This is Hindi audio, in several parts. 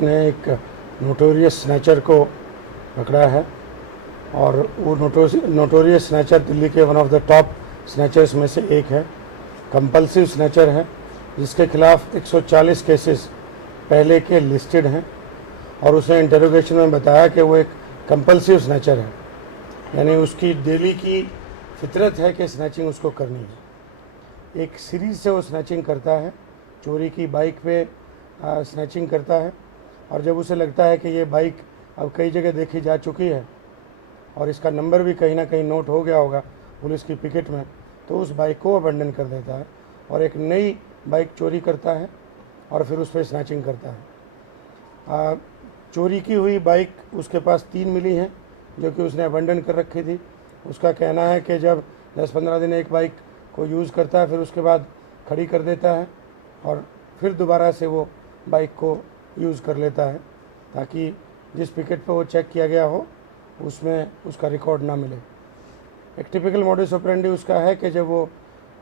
ने एक नोटोरियस स्नैचर को पकड़ा है और वो नोटोरियस स्नैचर दिल्ली के one of the top snatchers में से एक है। कंपल्सिव स्नैचर है जिसके खिलाफ 140 केसेस पहले के लिस्टेड हैं और उसने इंटरोगेशन में बताया कि वो एक कंपल्सिव स्नैचर है, यानी उसकी डेली की फितरत है कि स्नैचिंग उसको करनी है। एक सीरीज़ से वो स्नैचिंग करता है, चोरी की बाइक पे स्नैचिंग करता है और जब उसे लगता है कि ये बाइक अब कई जगह देखी जा चुकी है और इसका नंबर भी कहीं ना कहीं नोट हो गया होगा पुलिस की पिकेट में, तो उस बाइक को अबंडन कर देता है और एक नई बाइक चोरी करता है और फिर उस पर स्नैचिंग करता है। चोरी की हुई बाइक उसके पास 3 मिली हैं जो कि उसने अबंडन कर रखी थी। उसका कहना है कि जब 10-15 दिन एक बाइक को यूज़ करता है फिर उसके बाद खड़ी कर देता है और फिर दोबारा से वो बाइक को यूज़ कर लेता है ताकि जिस पिकेट पर वो चेक किया गया हो उसमें उसका रिकॉर्ड ना मिले। एक टिपिकल मॉडस ऑपरेंडी उसका है कि जब वो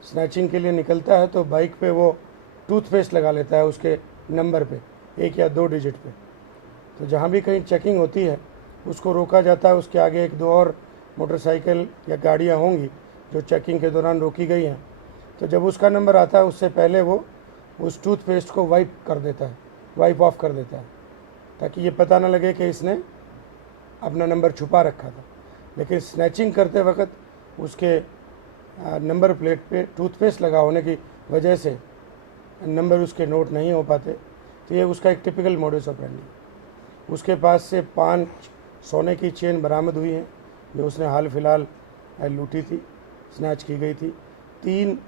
स्नैचिंग के लिए निकलता है तो बाइक पे वो टूथपेस्ट लगा लेता है उसके नंबर पे, 1 या 2 डिजिट पे। तो जहाँ भी कहीं चेकिंग होती है उसको रोका जाता है, उसके आगे 1-2 और मोटरसाइकिल या गाड़ियाँ होंगी जो चेकिंग के दौरान रोकी गई हैं। तो जब उसका नंबर आता है उससे पहले वो उस टूथपेस्ट को वाइप ऑफ कर देता है ताकि ये पता ना लगे कि इसने अपना नंबर छुपा रखा था। लेकिन स्नैचिंग करते वक्त उसके नंबर प्लेट पे टूथपेस्ट लगा होने की वजह से नंबर उसके नोट नहीं हो पाते। तो ये उसका एक टिपिकल मॉडस ऑपरेंडी। उसके पास से 5 सोने की चेन बरामद हुई हैं जो उसने हाल फिलहाल लूटी थी, स्नैच की गई थी। 3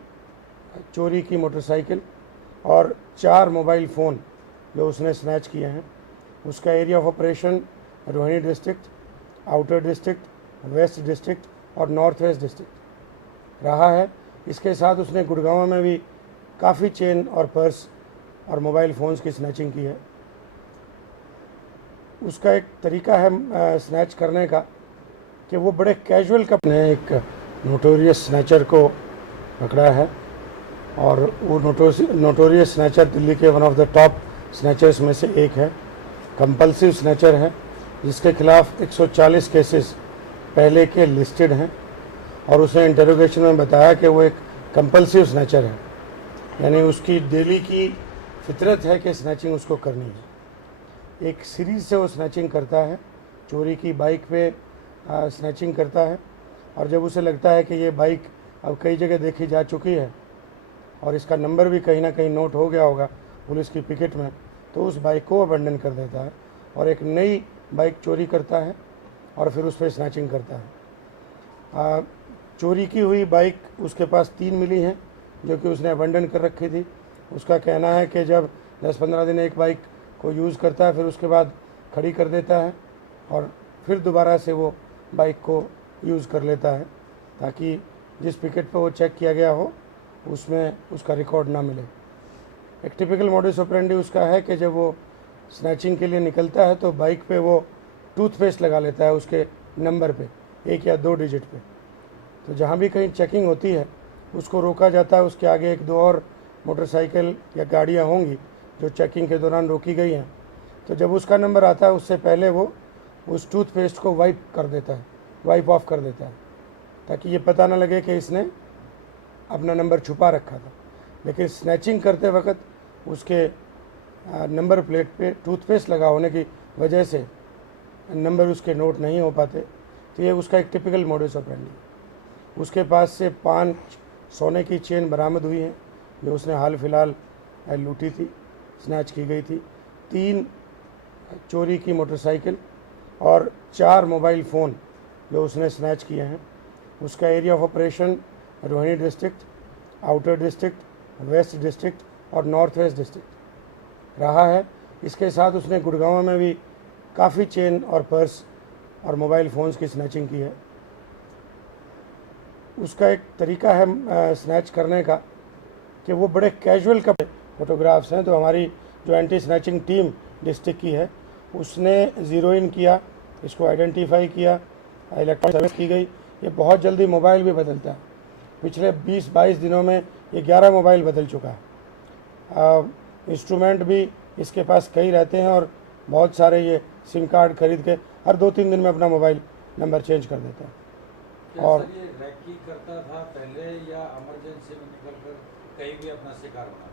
चोरी की मोटरसाइकिल और 4 मोबाइल फ़ोन जो उसने स्नैच किए हैं। उसका area of operation Rohini district, outer district, waste district और नॉर्थ वेस्ट डिस्ट्रिक्ट रहा है। इसके साथ उसने गुड़गांव में भी काफ़ी चेन और पर्स और मोबाइल फ़ोन्स की स्नैचिंग की है। उसका एक तरीका है स्नैच करने का कि वो बड़े कैजुअल ने एक नोटोरियस स्नैचर को पकड़ा है और वो नोटोरियस स्नैचर दिल्ली के one of the top snatchers में से एक है। कंपल्सिव स्नैचर है जिसके खिलाफ 140 केसेस पहले के लिस्टेड हैं और उसने इंटरोगेशन में बताया कि वो एक कंपल्सिव स्नैचर है, यानी उसकी डेली की फितरत है कि स्नैचिंग उसको करनी है। एक सीरीज़ से वो स्नैचिंग करता है, चोरी की बाइक पे स्नैचिंग करता है और जब उसे लगता है कि ये बाइक अब कई जगह देखी जा चुकी है और इसका नंबर भी कहीं ना कहीं नोट हो गया होगा पुलिस की पिकेट में, तो उस बाइक को अबंडन कर देता है और एक नई बाइक चोरी करता है और फिर उस पर स्नैचिंग करता है। चोरी की हुई बाइक उसके पास 3 मिली हैं जो कि उसने अबंडन कर रखी थी। उसका कहना है कि जब 10-15 दिन एक बाइक को यूज़ करता है फिर उसके बाद खड़ी कर देता है और फिर दोबारा से वो बाइक को यूज़ कर लेता है ताकि जिस पिकेट पर वो चेक किया गया हो उसमें उसका रिकॉर्ड ना मिले। एक टिपिकल मॉडस ऑपरेंडी उसका है कि जब वो स्नैचिंग के लिए निकलता है तो बाइक पे वो टूथपेस्ट लगा लेता है उसके नंबर पे, 1 या 2 डिजिट पे। तो जहाँ भी कहीं चेकिंग होती है उसको रोका जाता है, उसके आगे 1-2 और मोटरसाइकिल या गाड़ियाँ होंगी जो चेकिंग के दौरान रोकी गई हैं। तो जब उसका नंबर आता है उससे पहले वो उस टूथपेस्ट को वाइप ऑफ कर देता है ताकि ये पता ना लगे कि इसने अपना नंबर छुपा रखा था। लेकिन स्नैचिंग करते वक्त उसके नंबर प्लेट पे टूथपेस्ट लगा होने की वजह से नंबर उसके नोट नहीं हो पाते। तो ये उसका एक टिपिकल मॉडस ऑपरेंडी। उसके पास से 5 सोने की चेन बरामद हुई हैं जो उसने हाल फिलहाल लूटी थी, स्नैच की गई थी। 3 चोरी की मोटरसाइकिल और 4 मोबाइल फ़ोन जो उसने स्नैच किए हैं। उसका area of operation Rohini district, outer district, waste district और नॉर्थ वेस्ट डिस्ट्रिक्ट रहा है। इसके साथ उसने गुड़गांव में भी काफ़ी चेन और पर्स और मोबाइल फ़ोन्स की स्नैचिंग की है। उसका एक तरीका है स्नैच करने का कि वो बड़े कैजुअल फोटोग्राफ्स हैं। तो हमारी जो एंटी स्नैचिंग टीम डिस्ट्रिक्ट की है उसने ज़ीरो इन किया, इसको आइडेंटिफाई किया, इलेक्ट्रॉनिक सर्विस की गई। ये बहुत जल्दी मोबाइल भी बदलता है, पिछले 20-22 दिनों में ये 11 मोबाइल बदल चुका है। इंस्ट्रूमेंट भी इसके पास कई रहते हैं और बहुत सारे ये सिम कार्ड खरीद के हर 2-3 दिन में अपना मोबाइल नंबर चेंज कर देता है। क्या और सर ये रैकी करता था पहले या इमरजेंसी में निकल कर कहीं भी अपना शिकार बना?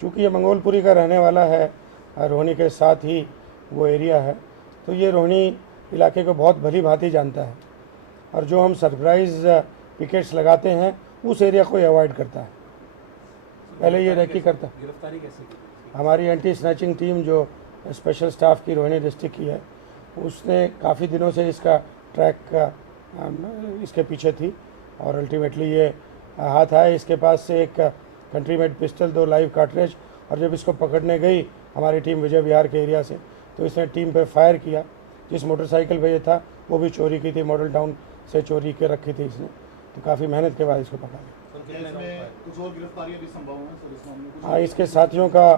चूँकि ये मंगोलपुरी का रहने वाला है, रोहिणी के साथ ही वो एरिया है, तो ये रोहिणी इलाके को बहुत भली भांति जानता है और जो हम सरप्राइज़ पिकेट्स लगाते हैं उस एरिया को अवॉइड करता है। पहले ये रैकी करता। गिरफ्तारी कैसे की? हमारी एंटी स्नैचिंग टीम जो स्पेशल स्टाफ की रोहिणी डिस्ट्रिक्ट की है, उसने काफ़ी दिनों से इसका ट्रैक इसके पीछे थी और अल्टीमेटली ये हाथ आए। इसके पास से एक country made pistol, 2 live cartridge, और जब इसको पकड़ने गई हमारी टीम विजय विहार के एरिया से, तो इसने टीम पे फायर किया। जिस मोटरसाइकिल पे ये था वो भी चोरी की थी, मॉडल टाउन से चोरी के रखी थी इसने, तो काफ़ी मेहनत के बाद इसको पकड़ा। इसमें कुछ और गिरफ्तारियां भी संभव हैं सर इस मामले में? हाँ, इसके साथियों का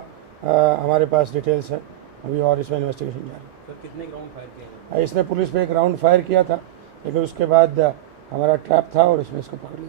हमारे पास डिटेल्स है अभी और इसमें इन्वेस्टिगेशन जारी है। सर कितने ग्राउंड फायर किए? इसने पुलिस पे एक राउंड फायर किया था, लेकिन उसके बाद हमारा ट्रैप था और इसमें इसको पकड़ लिया।